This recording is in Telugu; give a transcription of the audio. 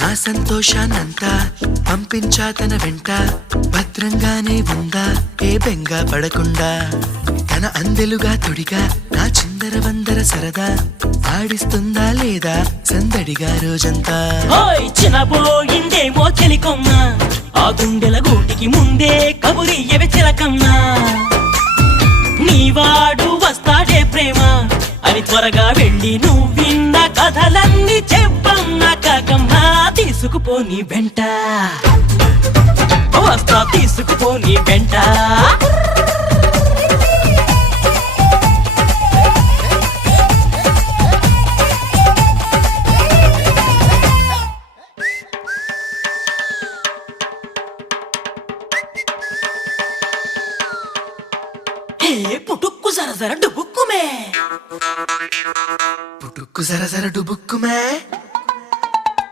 నా సంతోషాన్నంతా పంపించా తన వెంట, భద్రంగానే ఉందా ఏ బెంగ పడకుండా. తన అందెలుగా తొడిగా నా చిందర వందర సరదా, ఆడిస్తుందా లేదా సందడిగా రోజంతా. చిన్నబోయిందేమో చెలికొమ్మ, ఆ గుండెల గూటికి ముందే కబురియవే చిలకమ్మా. నీవాడు వస్తాడే ప్రేమ అని త్వరగా వెళ్ళి నువ్విన్న కథలన్నీ చెప్పమ్మా కాకమ్మా. తీసుకుపోని వెంట వస్తా, తీసుకుపోని వెంట. పుటుక్కు జర జర డుబుక్కుమే, పుటుక్కు జర జర డుబుక్కుమే.